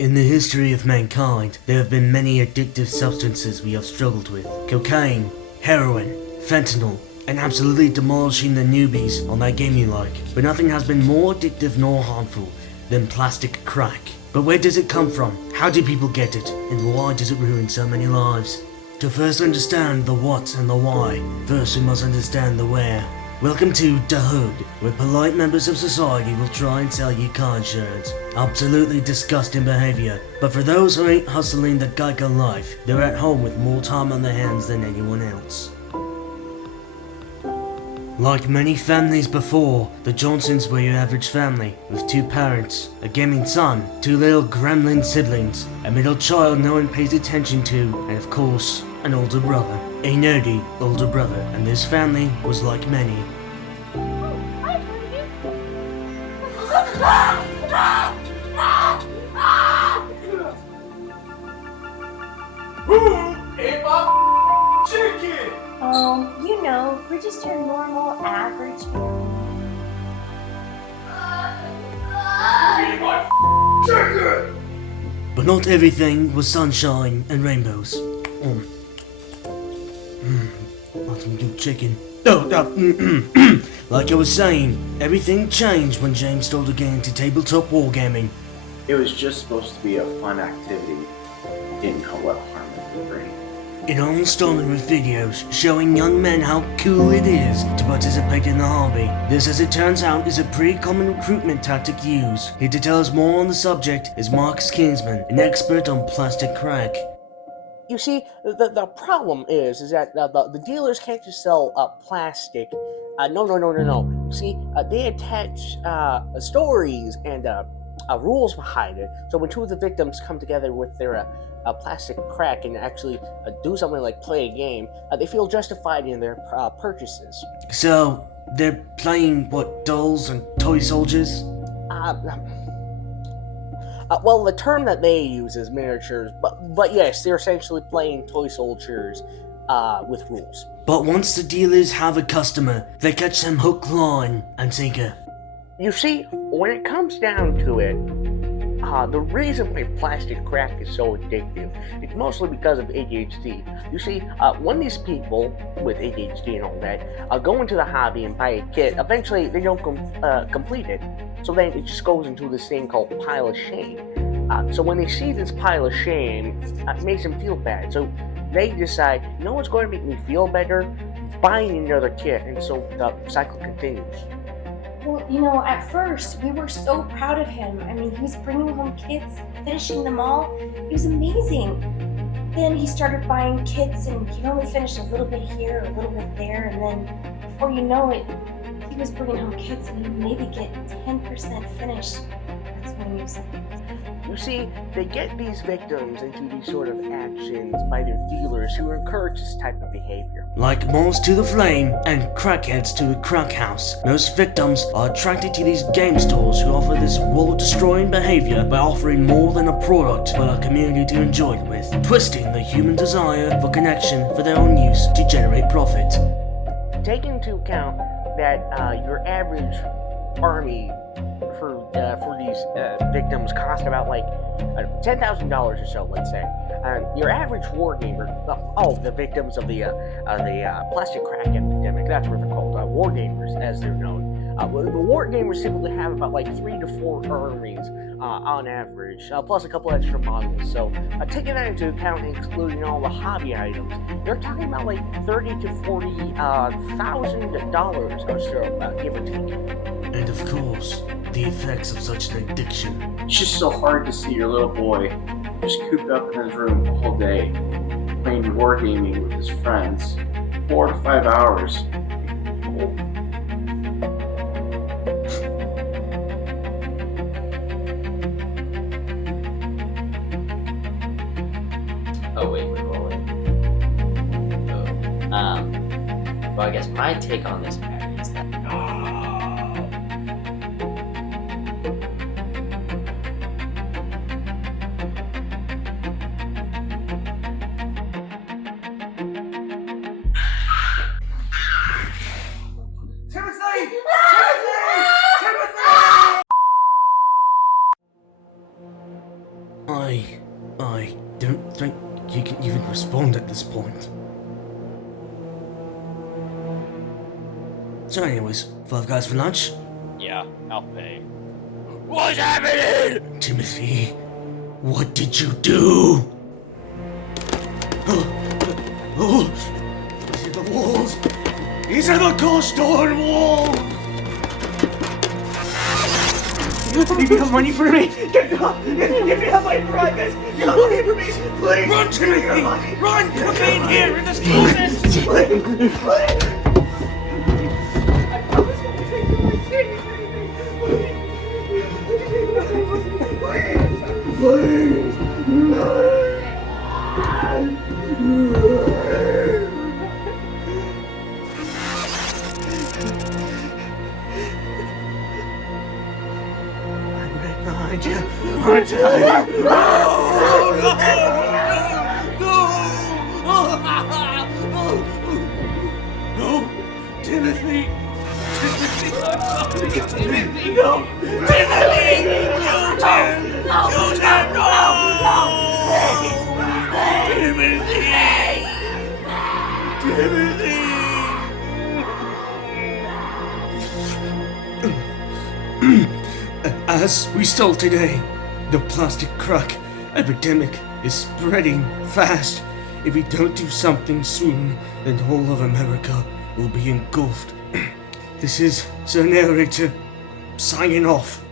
In the history of mankind, there have been many addictive substances we have struggled with. Cocaine, heroin, fentanyl, and absolutely demolishing the newbies on that game you like. But nothing has been more addictive nor harmful than plastic crack. But where does it come from? How do people get it? And why does it ruin so many lives? To first understand the what and the why, first we must understand the where. Welcome to The Hood, where polite members of society will try and sell you car insurance. Absolutely disgusting behavior, but for those who ain't hustling the Geico life, they're at home with more time on their hands than anyone else. Like many families before, the Johnsons were your average family, with 2 parents, a gaming son, 2 little gremlin siblings, a middle child no one pays attention to, and of course, an older brother. A nerdy older brother, and this family was like many. Who ate my chicken? Oh, you know, we're just your normal, average family. Who ate my chicken? But not everything was sunshine and rainbows. That's some good chicken. Like I was saying, everything changed when James started getting into tabletop wargaming. It was just supposed to be a fun activity. Didn't know what harm it would bring. It all started with videos showing young men how cool it is to participate in the hobby. This, as it turns out, is a pretty common recruitment tactic used. Here to tell us more on the subject is Marcus Kingsman, an expert on plastic crack. You see, the problem is that the dealers can't just sell plastic. No. See, they attach stories and rules behind it. So when 2 of the victims come together with their plastic crack and actually do something like play a game, they feel justified in their purchases. So, they're playing, what, dolls and toy soldiers? Well, the term that they use is miniatures, but yes, they're essentially playing toy soldiers with rules. But once the dealers have a customer, they catch them hook, line, and sinker. You see, when it comes down to it, the reason why plastic crack is so addictive is mostly because of ADHD. You see, when these people with ADHD and all that go into the hobby and buy a kit, eventually they don't complete it. So then it just goes into this thing called pile of shame. So when they see this pile of shame, it makes them feel bad. So they decide, you know what's going to make me feel better? Buying another kit, and so the cycle continues. Well, you know, at first, we were so proud of him. I mean, he was bringing home kits, finishing them all. It was amazing. Then he started buying kits, and he'd only finish a little bit here, a little bit there, and then before you know it, he was bringing home kits, and he'd maybe get 10% finished. That's when he was like, You see, they get these victims into these sort of actions by their dealers who encourage this type of behavior. Like moths to the flame and crackheads to the crack house, most victims are attracted to these game stores who offer this world-destroying behavior by offering more than a product for a community to enjoy it with, twisting the human desire for connection for their own use to generate profit. Take into account that your average army for these victims cost about like $10,000 or so, let's say. Your average war gamer, the victims of the plastic crack epidemic, that's what they're called, war gamers as they're known. The war gamers typically have about like 3 to 4 armies on average, plus a couple extra models. So taking that into account and excluding all the hobby items, you're talking about like $30,000 to $40,000 or so, give or take. And of course, the effects of such an addiction. It's just so hard to see your little boy just cooped up in his room all day, playing wargaming with his friends, 4 to 5 hours. Oh wait, we're rolling. Well, I guess my take on this matter is that. I don't think you can even respond at this point. So anyways, Five Guys for lunch? Yeah, I'll pay. What's happening? Timothy, what did you do? Oh, is it the walls? Is it the gosh darn wall? If you have money for me, get it up. If you have money for me, guys, get money for me, please. Run, Timothy! Run! Cocaine here in this closet! Behind you. Behind you. No! Timothy! Timothy! No! Timothy! Shoot him! Shoot him! No! Timothy! Timothy! As we saw today, the plastic crack epidemic is spreading fast. If we don't do something soon, then the whole of America will be engulfed. This is Sir Narrator signing off.